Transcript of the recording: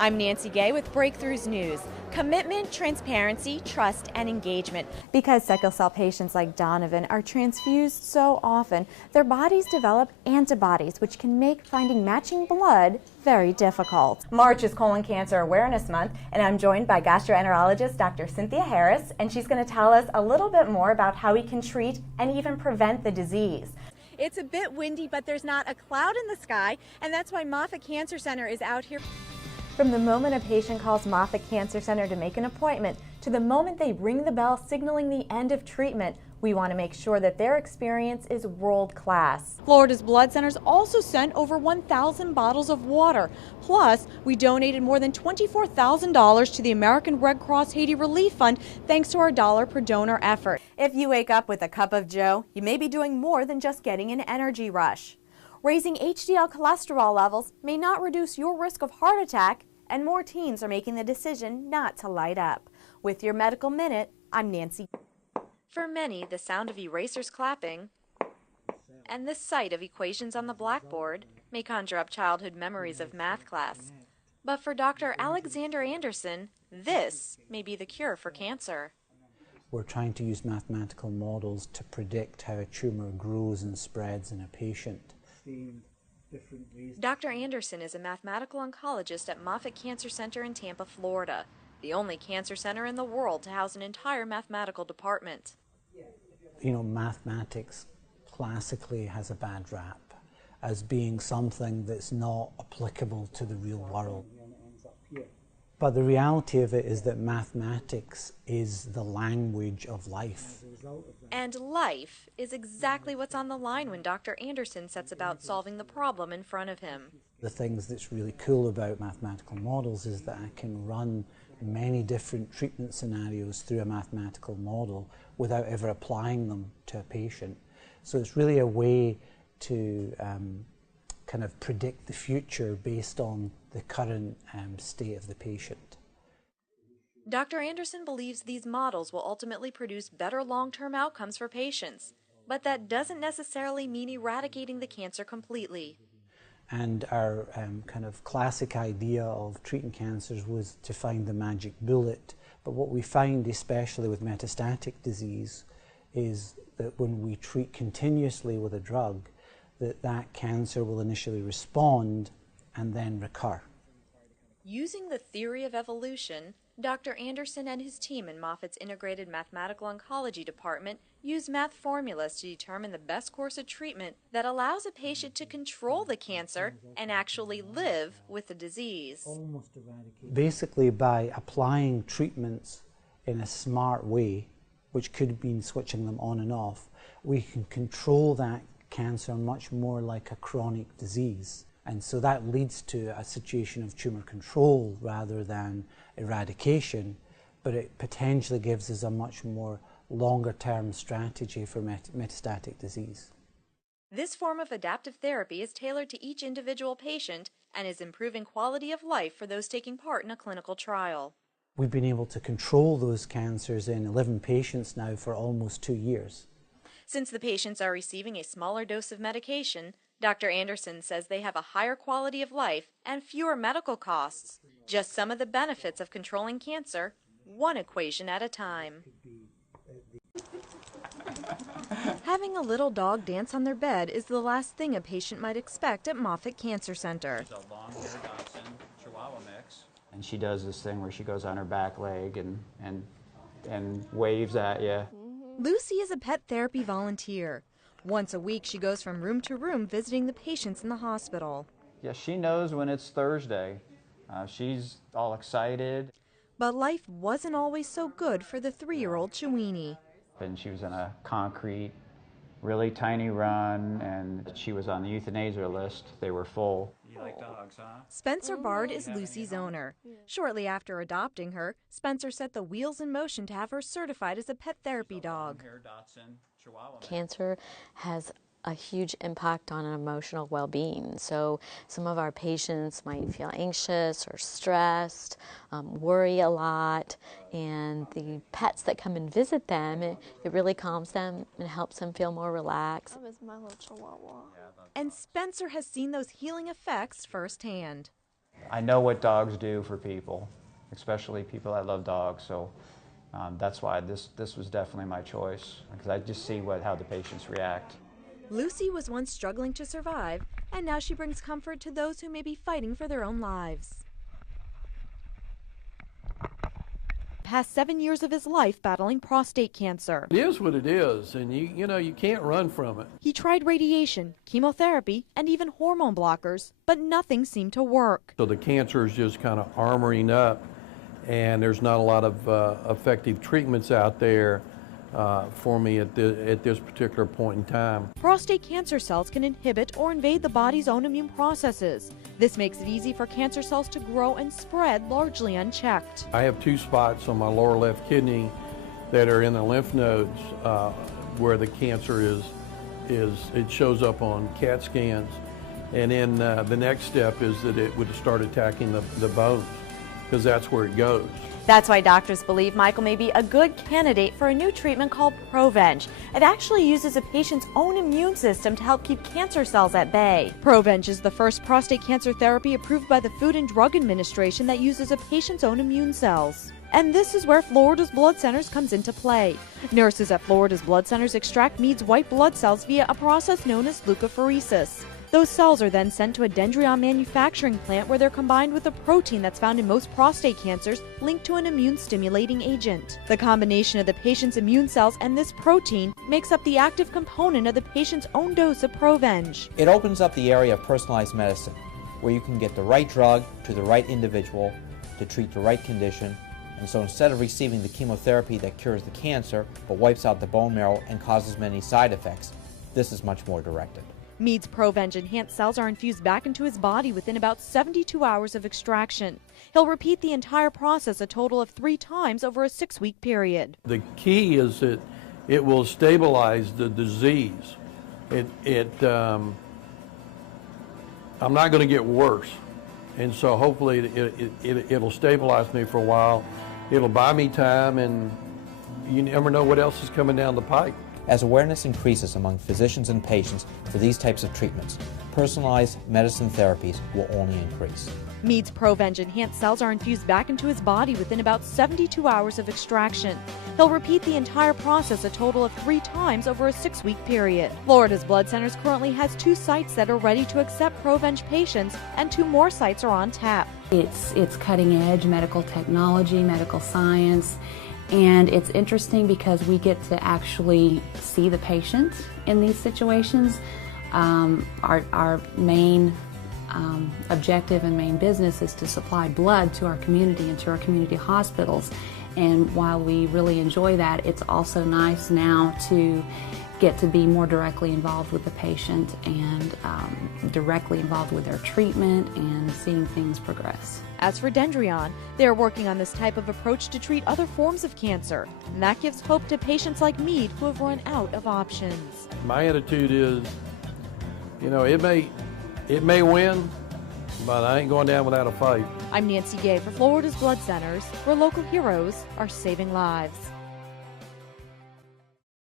I'm Nancy Gay with Breakthroughs News. Commitment, transparency, trust, and engagement. Because sickle cell patients like Donovan are transfused so often, their bodies develop antibodies, which can make finding matching blood very difficult. March is Colon Cancer Awareness Month, and I'm joined by gastroenterologist Dr. Cynthia Harris, and she's going to tell us a little bit more about how we can treat and even prevent the disease. It's a bit windy, but there's not a cloud in the sky, and that's why Moffitt Cancer Center is out here. From the moment a patient calls Moffitt Cancer Center to make an appointment to the moment they ring the bell signaling the end of treatment, we want to make sure that their experience is world-class. Florida's blood centers also sent over 1,000 bottles of water. Plus, we donated more than $24,000 to the American Red Cross Haiti Relief Fund thanks to our dollar per donor effort. If you wake up with a cup of joe, you may be doing more than just getting an energy rush. Raising HDL cholesterol levels may not reduce your risk of heart attack, and more teens are making the decision not to light up. With your Medical Minute, I'm Nancy. For many, the sound of erasers clapping and the sight of equations on the blackboard may conjure up childhood memories of math class. But for Dr. Alexander Anderson, this may be the cure for cancer. We're trying to use mathematical models to predict how a tumor grows and spreads in a patient. Dr. Anderson is a mathematical oncologist at Moffitt Cancer Center in Tampa, Florida, the only cancer center in the world to house an entire mathematical department. You know, mathematics classically has a bad rap as being something that's not applicable to the real world. But the reality of it is that mathematics is the language of life. And life is exactly what's on the line when Dr. Anderson sets about solving the problem in front of him. The things that's really cool about mathematical models is that I can run many different treatment scenarios through a mathematical model without ever applying them to a patient. So it's really a way to kind of predict the future based on the current state of the patient. Dr. Anderson believes these models will ultimately produce better long-term outcomes for patients, but that doesn't necessarily mean eradicating the cancer completely. And our kind of classic idea of treating cancers was to find the magic bullet. But what we find, especially with metastatic disease, is that when we treat continuously with a drug, that cancer will initially respond and then recur. Using the theory of evolution, Dr. Anderson and his team in Moffitt's Integrated Mathematical Oncology Department use math formulas to determine the best course of treatment that allows a patient to control the cancer and actually live with the disease. Basically, by applying treatments in a smart way, which could mean switching them on and off, we can control that cancer much more like a chronic disease. And so that leads to a situation of tumor control rather than eradication, but it potentially gives us a much more longer-term strategy for metastatic disease. This form of adaptive therapy is tailored to each individual patient and is improving quality of life for those taking part in a clinical trial. We've been able to control those cancers in 11 patients now for almost 2 years. Since the patients are receiving a smaller dose of medication, Dr. Anderson says they have a higher quality of life and fewer medical costs. Just some of the benefits of controlling cancer, one equation at a time. Having a little dog dance on their bed is the last thing a patient might expect at Moffitt Cancer Center. It's a long-haired Dachshund Chihuahua mix. And she does this thing where she goes on her back leg and waves at you. Lucy is a pet therapy volunteer. Once a week, she goes from room to room visiting the patients in the hospital. Yeah, she knows when it's Thursday. She's all excited. But life wasn't always so good for the 3-year-old Chewini. And she was in a concrete, really tiny run, and she was on the euthanasia list. They were full. You like dogs, huh? Spencer Bard is Lucy's owner. Shortly after adopting her, Spencer set the wheels in motion to have her certified as a pet therapy dog. Cancer has a huge impact on emotional well-being. So some of our patients might feel anxious or stressed, worry a lot, and the pets that come and visit them, it really calms them and helps them feel more relaxed. That was my little Chihuahua. And Spencer has seen those healing effects firsthand. I know what dogs do for people, especially people that love dogs, so that's why this was definitely my choice, because I just see how the patients react. Lucy was once struggling to survive, and now she brings comfort to those who may be fighting for their own lives. Past 7 years of his life battling prostate cancer. It is what it is, and you can't run from it. He tried radiation, chemotherapy, and even hormone blockers, but nothing seemed to work. So the cancer is just kind of armoring up, and there's not a lot of effective treatments out there for me at this particular point in time. Prostate cancer cells can inhibit or invade the body's own immune processes. This makes it easy for cancer cells to grow and spread largely unchecked. I have 2 spots on my lower left kidney that are in the lymph nodes where the cancer is. It shows up on CAT scans, and then the next step is that it would start attacking the bones, because that's where it goes. That's why doctors believe Michael may be a good candidate for a new treatment called Provenge. It actually uses a patient's own immune system to help keep cancer cells at bay. Provenge is the first prostate cancer therapy approved by the Food and Drug Administration that uses a patient's own immune cells. And this is where Florida's Blood Centers comes into play. Nurses at Florida's Blood Centers extract Mead's white blood cells via a process known as leukapheresis. Those cells are then sent to a Dendreon manufacturing plant where they're combined with a protein that's found in most prostate cancers linked to an immune-stimulating agent. The combination of the patient's immune cells and this protein makes up the active component of the patient's own dose of Provenge. It opens up the area of personalized medicine, where you can get the right drug to the right individual to treat the right condition. And so instead of receiving the chemotherapy that cures the cancer but wipes out the bone marrow and causes many side effects, this is much more directed. Mead's Provenge enhanced cells are infused back into his body within about 72 hours of extraction. He'll repeat the entire process a total of 3 times over a 6-week period. The key is that it will stabilize the disease. I'm not going to get worse, and so hopefully it'll stabilize me for a while. It'll buy me time, and you never know what else is coming down the pipe. As awareness increases among physicians and patients for these types of treatments, personalized medicine therapies will only increase. Mead's Provenge enhanced cells are infused back into his body within about 72 hours of extraction. He'll repeat the entire process a total of 3 times over a 6-week period. Florida's Blood Centers currently has 2 sites that are ready to accept Provenge patients, and 2 more sites are on tap. It's cutting edge medical technology, medical science. And it's interesting because we get to actually see the patient in these situations. Our main objective and main business is to supply blood to our community and to our community hospitals. And while we really enjoy that, it's also nice now to get to be more directly involved with the patient and directly involved with their treatment and seeing things progress. As for Dendreon, they are working on this type of approach to treat other forms of cancer, and that gives hope to patients like Mead who have run out of options. My attitude is, it may win, but I ain't going down without a fight. I'm Nancy Gay for Florida's Blood Centers, where local heroes are saving lives.